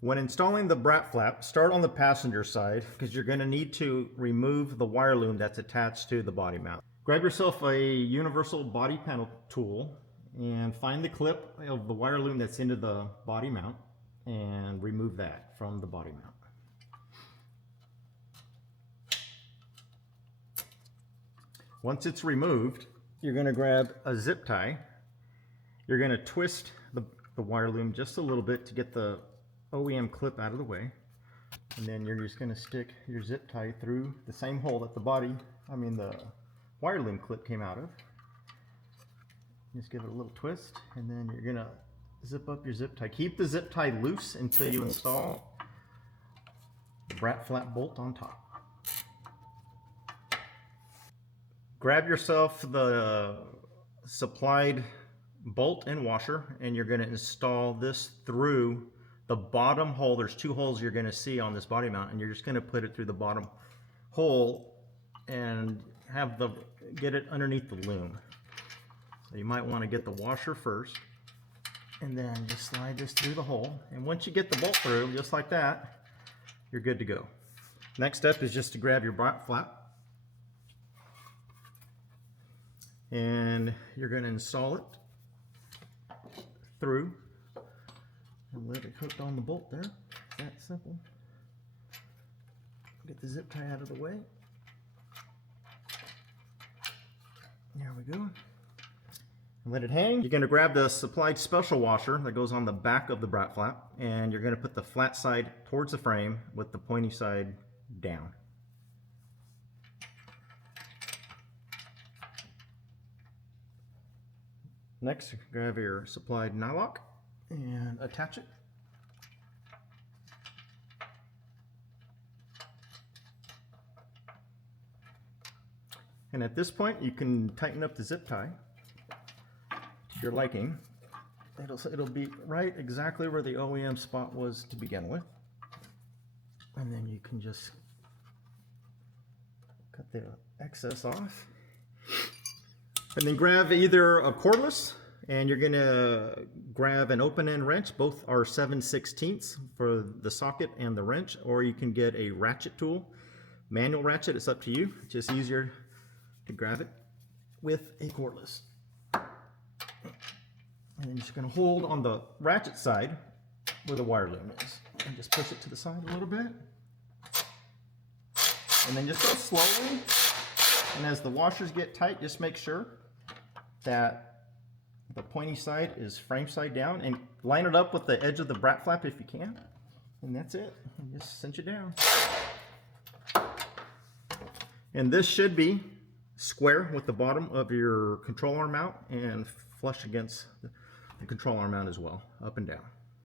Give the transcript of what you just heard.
When installing the Brapflap, start on the passenger side because you're going to need to remove the wire loom that's attached to the body mount. Grab yourself a universal body panel tool and find the clip of the wire loom that's into the body mount and remove that from the body mount. Once it's removed, you're going to grab a zip tie. You're going to twist the wire loom just a little bit to get the OEM clip out of the way, and then you're just going to stick your zip tie through the same hole that the wire loom clip came out of. Just give it a little twist, and then you're going to zip up your zip tie. Keep the zip tie loose until you install the Brapflap bolt on top. Grab yourself the supplied bolt and washer, and you're going to install this through the bottom hole. There's two holes you're going to see on this body mount, and you're just going to put it through the bottom hole and get it underneath the loom. So you might want to get the washer first and then just slide this through the hole, and once you get the bolt through just like that, you're good to go. Next step is just to grab your Brapflap and you're going to install it through and let it hook on the bolt there. It's that simple. Get the zip tie out of the way. There we go. And let it hang. You're going to grab the supplied special washer that goes on the back of the Brapflap, and you're going to put the flat side towards the frame with the pointy side down. Next, grab your supplied nylock and attach it. And at this point, you can tighten up the zip tie to your liking. It'll be right exactly where the OEM spot was to begin with. And then you can just cut the excess off. And then grab either a cordless, and you're going to grab an open end wrench. Both are 7/16 for the socket and the wrench, or you can get a ratchet tool. Manual ratchet, it's up to you. It's just easier to grab it with a cordless. And then you're just going to hold on the ratchet side where the wire loom is, and just push it to the side a little bit. And then just go slowly. And as the washers get tight, just make sure that the pointy side is frame side down, and line it up with the edge of the Brapflap if you can. And that's it. And just cinch it down. And this should be square with the bottom of your control arm mount and flush against the control arm mount as well, up and down.